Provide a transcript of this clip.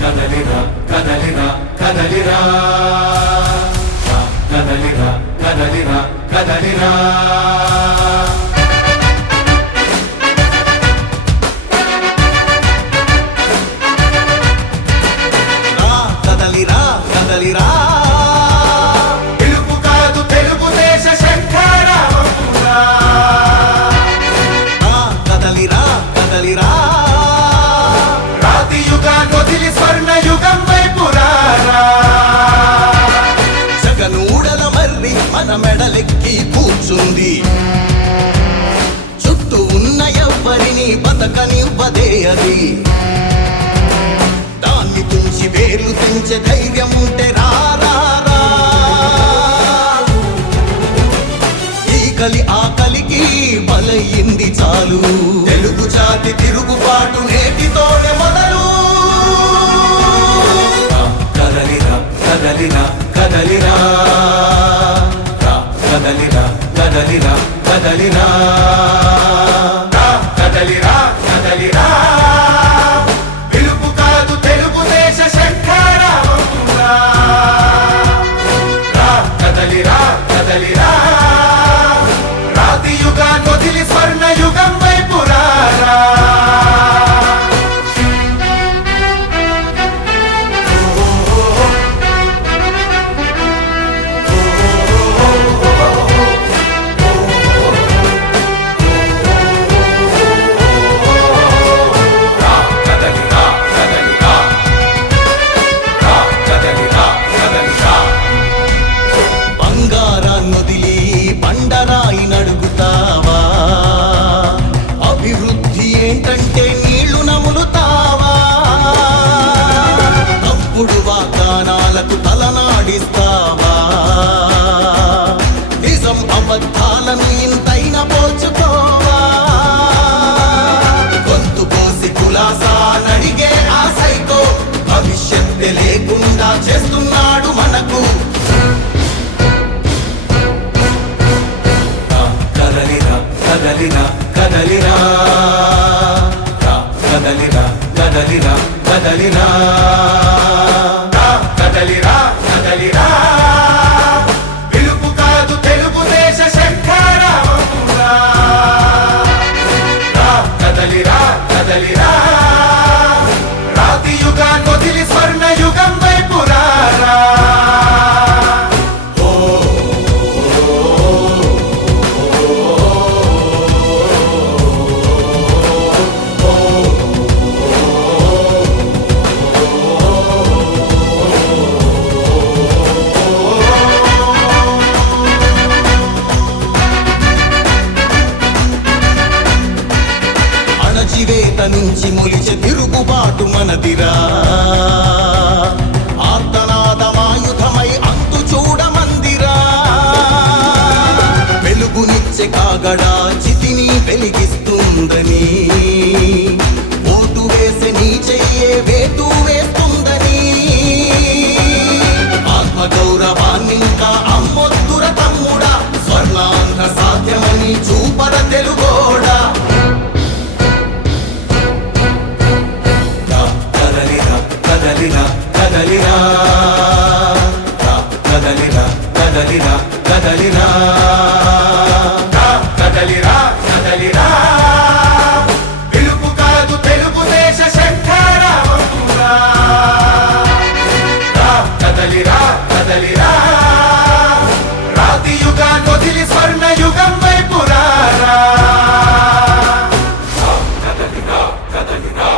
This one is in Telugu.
కదలిరా కదలిరా కదలిరా కదలిరా కదలిరా కదలిరా కదలిరా కదలిరా పిలుపు కాదు తెలుగుదేశ శంఖారావమురా కదలిరా కదలిరా రాతి యుగాన్ని వదిలి స్వర్ణ యుగం వైపు రారా జగనూడల మర్రి మన మెడలెక్కి కూర్చుంది చుట్టూ ఉన్న ఎవ్వరిని బతకనివ్వదే అది దాన్ని తుంచి వేర్లు తెంచే ధైర్యం ఉంటే రారా ఈ కలి ఆ కలికి బలయింది చాలు తెలుగు జాతి తిరుగుబాటు నేటితోనే మొదలు కదలిరా కదలిరా కదలిరా కదలిరా కదలిరా కదలిరా కదలిరా కదలిరా పిలుపు కాదు తెలుగుదేశ శంఖారావమురా కదలిరా కదలిరా రాతి యుగాన్ని వదిలి స్వర్ణ యుగం వైపు రారా బంగారాన్నొదిలి బండరాయి నడుగుతావా అభివృద్ధి ఏంటంటే నీళ్లు నములుతావా తప్పుడు వాగ్దానాలకు తలనాడిస్తావా నిజం అబద్ధాలను ఇంతైనా పోల్చుకోవా గొంతు పోసి కులాసా నడిగే ఆ సైకో భవిష్యత్తు లేకుండా చేస్తున్నాడు మనకు కదలిరా కదలిరా కదలిరా కదలిరా కదలిరా కదలిరా కదలిరా కదలిరా పిలుపు కాదు తెలుగుదేశ శంఖారావమురా కదలిరా కదలిరా రాతి యుగాన్ని వదిలి స్వర్ణ యుగం వైపు రారా అణచివేత నుంచి మొలిచే తిరుగుబాటు మనదిరా ఆర్తనాదమాయుధమై అంతు చూడమందిరా వెలుగునిచ్చే కాగడా చితిని వెలిగిస్తుందని ఓటు వేసే నీ చెయ్యే వేటు వేస్తుందని ఆత్మగౌరవాన్నింకా అమ్మొద్దుర తమ్ముడా స్వర్ణాంధ్ర సాధ్యమని చూపర తెలుగోడా కదలిరా కదలిరా కదలిరా కదలిరా కదలిరా కదలిరా కదలిరా కదలిరా పిలుపు కాదు తెలుగుదేశ శంఖారావమురా కదలిరా కదలిరా రాతి యుగాన్ని వదిలి స్వర్ణ యుగం వైపు రారా కదలిరా కదలిరా